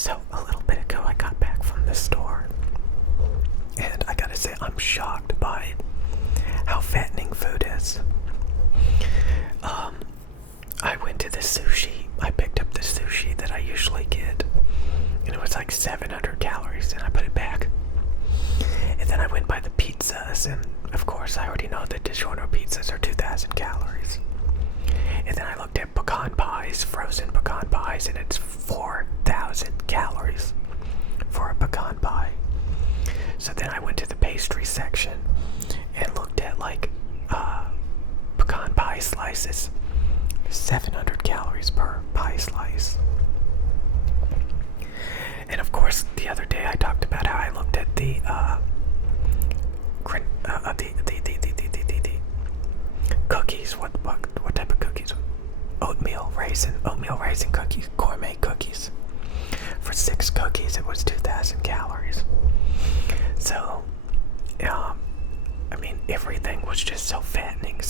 So a little bit ago I got back from the store, and I gotta say I'm shocked by how fattening food is. I went to the sushi. I picked up the sushi that I usually get, and it was like 700 calories, and I put it back. And then I went by the pizzas, and of course I already know that DiGiorno pizzas are 2,000 calories. And then I looked at pecan pies, frozen pecan pies, and it's 4,000 calories for a pecan pie. So then I went to the pastry section and looked at pecan pie slices. 700 calories per pie slice. And of course, the other day I talked about how I looked at the cookies. What type of cookies? Oatmeal raisin cookies, gourmet cookies. For 6 cookies, it was 2,000 calories. So, I mean, everything was just so fattening.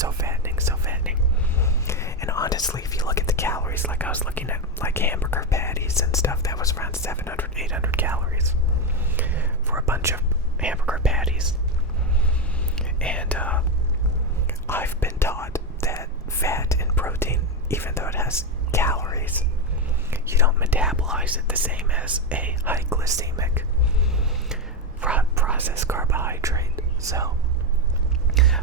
And honestly, if you look at the calories, like I was looking at like hamburger patties and stuff, that was around 700, 800 calories for a bunch of hamburger patties. And I've been taught that fat and protein, even though it has calories, you don't metabolize it the same as a high glycemic processed carbohydrate. So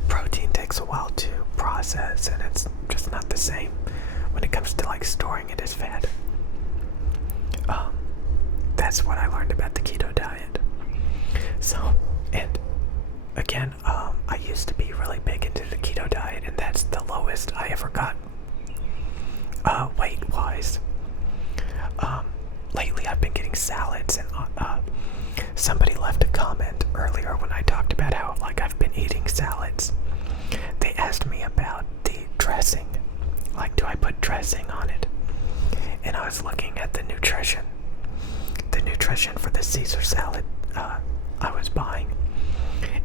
protein takes a while to process, and it's just not the same when it comes to like storing it as fat. That's what I learned about the keto diet. So, and again, I used to be really big into the keto diet, and that's the lowest I ever got weight-wise. Lately I've been getting salads, and somebody left a comment earlier when I talked about how like I've been eating salads. They asked me about the dressing, like do I put dressing on it? And I was looking at the nutrition for the Caesar salad I was buying,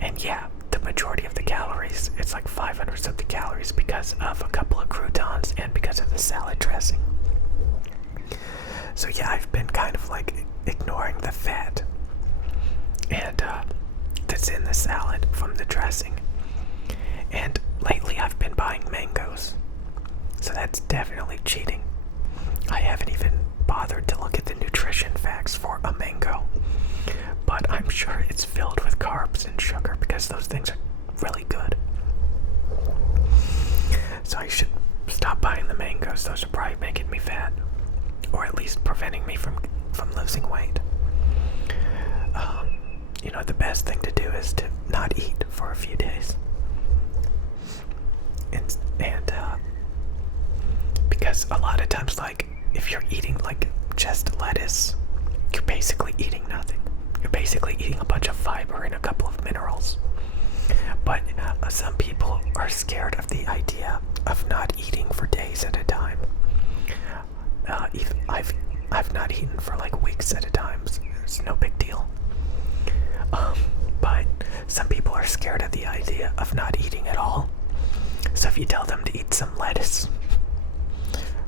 and yeah, the majority of the calories, it's like 500 something calories because of a couple of croutons and because of the salad dressing. So yeah, I've been kind of like ignoring the fat and that's in the salad from the dressing. And lately I've been buying mangoes, so that's definitely cheating. I haven't even bothered to look at the nutrition facts for a mango, but I'm sure it's filled with carbs and sugar because those things are really good. So I should stop buying the mangoes. Those are probably making me fat, or at least preventing me from losing weight. The best thing to do is to not eat for a few days. And because a lot of times, like, if you're eating like just lettuce, you're basically eating nothing. You're basically eating a bunch of fiber and a couple of minerals. But some people are scared of the idea of not eating for days at a time. I've not eaten for like weeks at a time. So it's no big deal. But some people are scared of the idea of not eating at all. So if you tell them to eat some lettuce,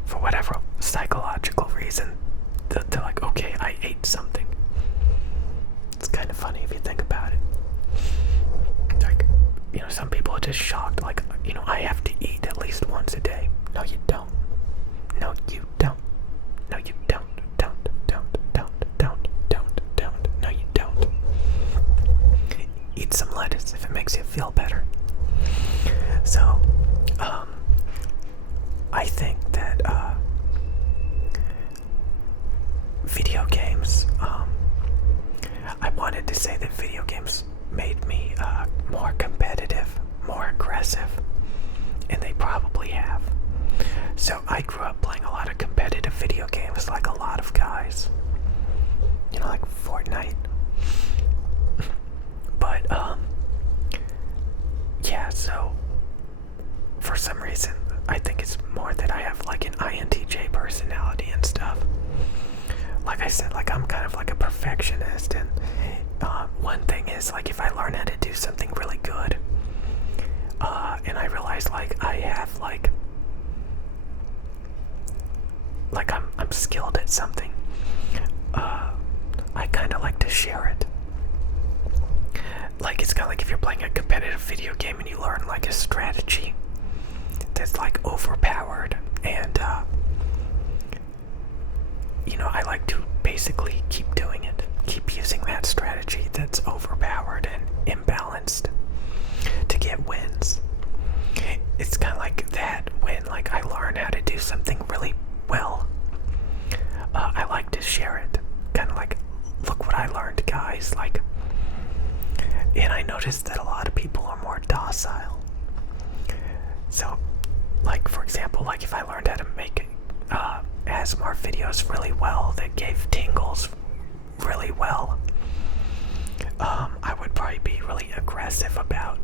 for whatever psychological reason, they're like, okay, I ate something. It's kind of funny if you think about it. Like, some people are just shocked, like, I have to eat at least once a day. No, you don't. No, you don't. No, you don't. Don't. No, you don't. Eat some lettuce if it makes you feel better. So, I think that video games, I wanted to say that video games made me more competitive, more aggressive, and they probably have. So I grew up playing a lot of competitive video games like a lot of guys, like Fortnite. But yeah, so for some reason I think it's more that I have like an INTJ personality and stuff. Like I said, like I'm kind of like a perfectionist, and one thing is, like, if I learn how to do something really good, and I realize like I have like I'm skilled at something, I kind of like to share it. Like, it's kind of like if you're playing a competitive video game and you learn like a strategy that's like overpowered, and I like to basically keep doing it, keep using that strategy that's overpowered and imbalanced to get wins. It's kind of like that when like I learn how to do something really well. I like to share it, kind of like, look what I learned, guys. Like, and I noticed that a lot of people are more docile. So, like, for example, like if I learned how to make ASMR videos really well that gave tingles really well, I would probably be really aggressive about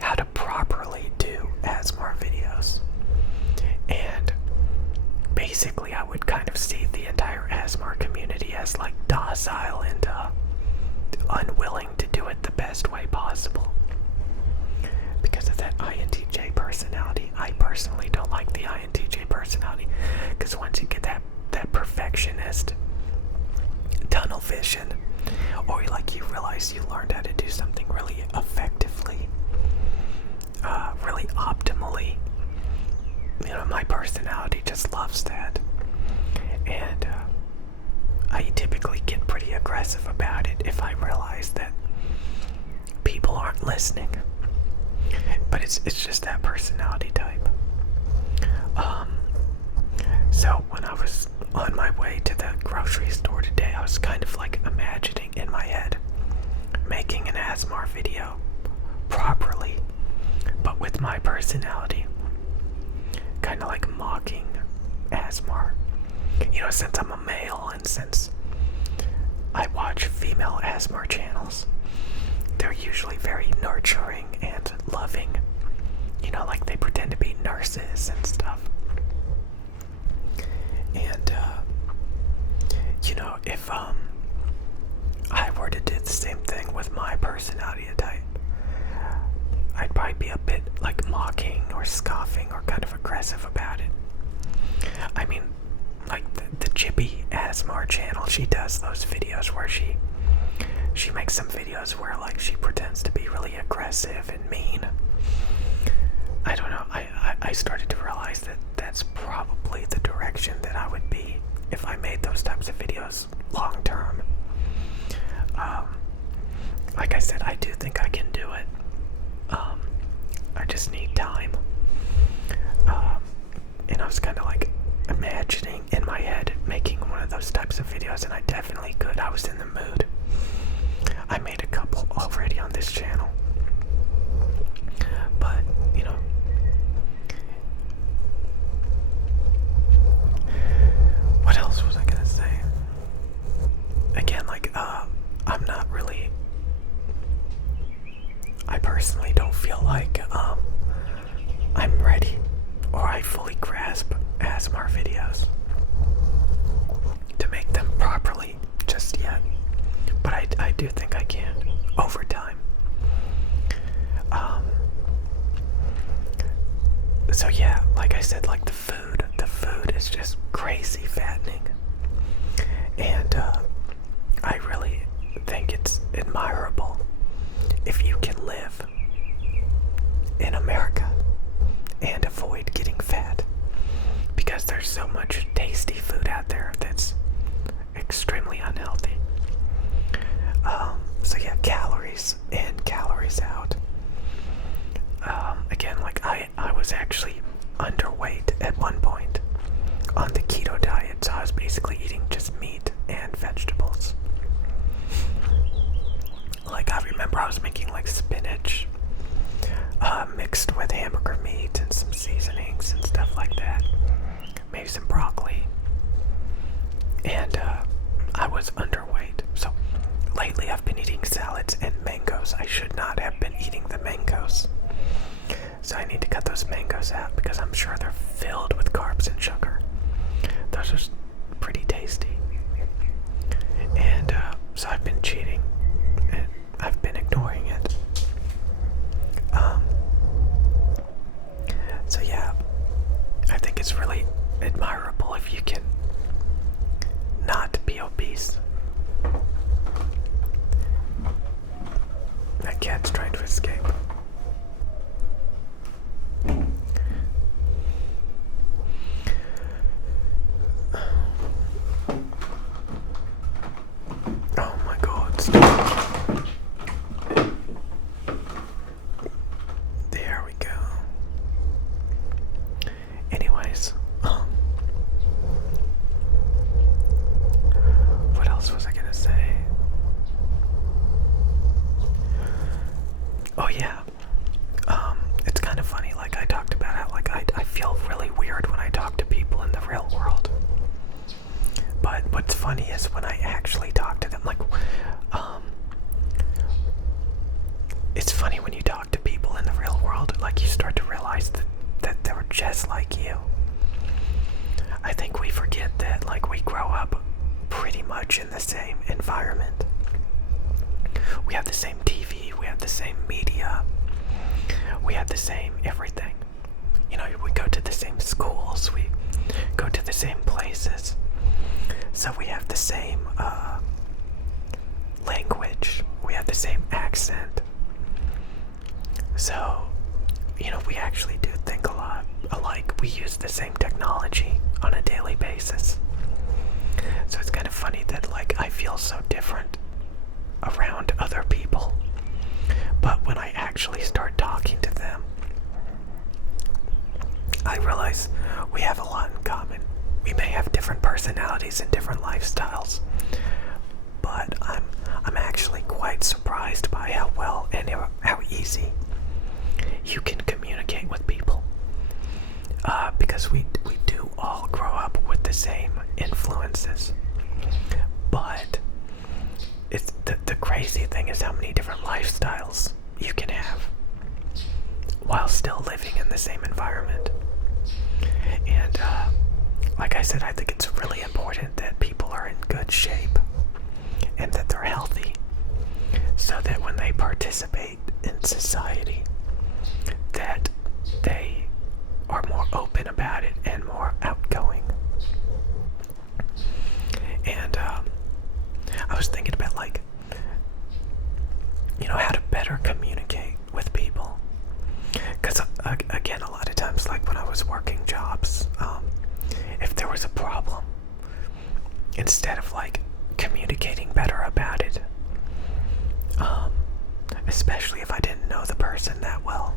how to properly do ASMR videos. And basically I would kind of see the entire ASMR community as like docile and unwilling to do it the best way possible. Because of that INTJ personality. I personally don't like the INTJ personality, because once you get that perfectionist tunnel vision, or like you realize you learned how to do something really effectively, really optimally, my personality just loves that. And I typically get pretty aggressive about it if I realize that people aren't listening. But it's just that personality type. So when I was on my way to the grocery store today, I was kind of like imagining in my head making an ASMR video properly, but with my personality, kind of like mocking ASMR. Since I'm a male and since I watch female ASMR channels, they're usually very nurturing and loving. Like they pretend to be nurses and stuff. And, if I were to do the same thing with my personality type, I'd probably be a bit like mocking or scoffing or kind of aggressive about it. I mean, like the Chippy ASMR channel, she does those videos where she makes some videos where like she pretends to be really aggressive and mean. I don't know, I started to realize that that's probably the direction that I would be if I made those types of videos long term. Like I said, I do think I can do it. I just need time. And I was kind of like imagining in my head making one of those types of videos, and I definitely could. I was in the mood. I made a couple already on this channel. But, what else was I gonna say? Again, like, I'm not really, I personally don't feel like, I'm ready, or I fully grasp ASMR videos to make them properly just yet. But I do think I can, over time. So yeah, like I said, like the food is just crazy fattening. And I really think it's admirable if you can live in America and avoid getting fat, because there's so much tasty food out there that's extremely unhealthy. So yeah, calories in, calories out. Again, like I was actually underweight at one point on the keto diet, so I was basically eating just meat and vegetables. Like I remember I was making like spinach mixed with hamburger meat and some seasonings and stuff like that. Maybe some broccoli. And I was underweight. So lately I've been eating salads and mangoes. I should not have been eating the mangoes. So I need to cut those mangoes out because I'm sure they're filled with carbs and sugar. Those are pretty tasty. And so I've been cheating and I've been ignoring it. So yeah, I think it's really admirable if you can not be obese. cat's trying to escape. Oh my god, stop. There we go. Anyways, what else was I gonna say? Oh yeah, it's kind of funny, like I talked about how like I feel really weird when I talk to people in the real world. But what's funny is when I actually talk to them, like, it's funny when you talk to people in the real world, like you start to realize that they're just like you. I think we forget that, like, we grow up pretty much in the same environment. We have the same TV, we have the same media, we have the same everything. You know, we go to the same schools, we go to the same places. So we have the same language, we have the same accent. So, you know, we actually do think a lot alike. We use the same technology on a daily basis. So it's kind of funny that, like, I feel so different around other people. But when I actually start talking to them, I realize we have a lot in common. We may have different personalities and different lifestyles, but I'm actually quite surprised by how well and how easy you can communicate with people. Because we do all grow up with the same influences. But it's the crazy thing is how many different lifestyles you can have while still living in the same environment. And like I said, I think it's really important that people are in good shape and that they're healthy, so that when they participate in society, that they are more open about it and more outgoing. And I was thinking about, like, you know, how to better communicate with people. Because again, a lot of times, like when I was working jobs, if there was a problem, instead of like communicating better about it, especially if I didn't know the person that well,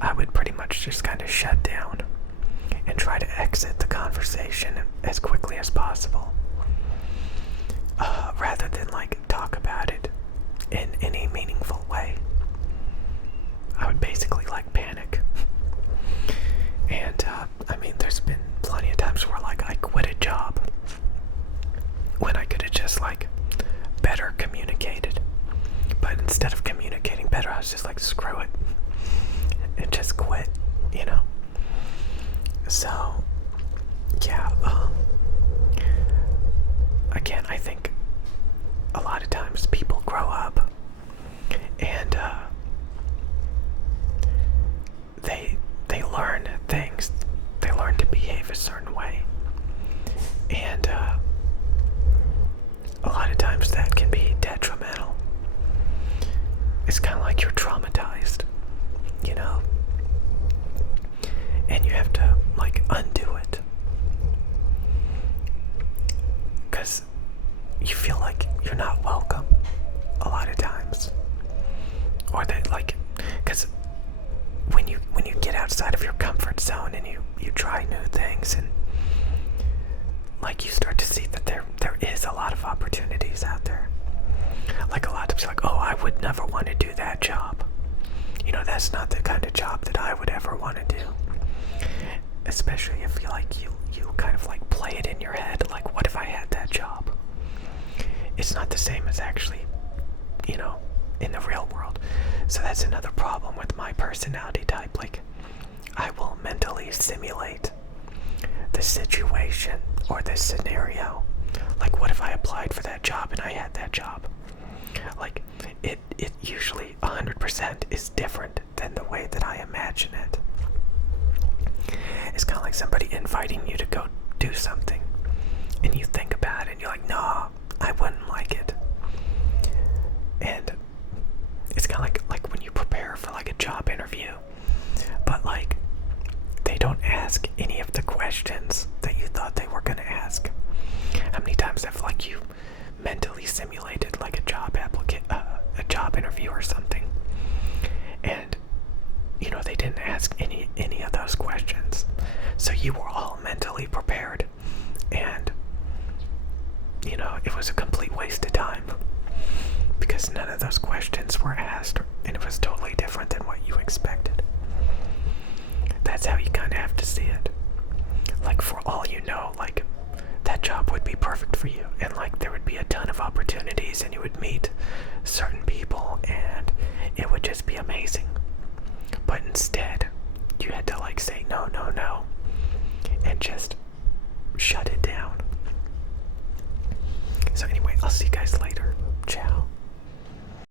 I would pretty much just kind of shut down and try to exit the conversation as quickly as possible, rather than like talk about it in any meaningful way. I would basically like panic. And I mean, there's been plenty of times where like I quit a job when I could have just like better communicated. But instead of communicating better, I was just like, screw it, and just quit, you know? So, yeah, again, I think a lot of times people grow up and they learn things. They learn to behave a certain way. And a lot of times that can be detrimental. It's kind of like you're traumatized, you know? And you have to, like, undo it. Because you feel like you're not welcome a lot of times. Or that, like, because when you get outside of your comfort zone and you try new things, and like you start to see that there is a lot of opportunities out there. Like a lot of times you're like, oh, I would never want to do that job. You know, that's not the kind of job that I would ever want to do. Especially if you like you kind of like play it in your head, like, what if I had that job? It's not the same as actually, you know, in the real world. So that's another problem with my personality type. Like, I will mentally simulate the situation or the scenario. Like, what if I applied for that job and I had that job? Like, it usually 100% is different than the way that I imagine it. It's kind of like somebody inviting you to go do something, and you think about it and you're like, no, I wouldn't like it. And it's kind of like questions that you thought they were going to ask? How many times have like you mentally simulated like a job interview or something, and you know they didn't ask any of those questions, so you were all mentally prepared, and you know it was a complete waste of time because none of those questions were asked, and it was totally different than what you expected. That's how you kind of have to see it. Like, for all you know, like, that job would be perfect for you, and like there would be a ton of opportunities, and you would meet certain people, and it would just be amazing. But instead, you had to like say no, no, no, and just shut it down. So anyway, I'll see you guys later.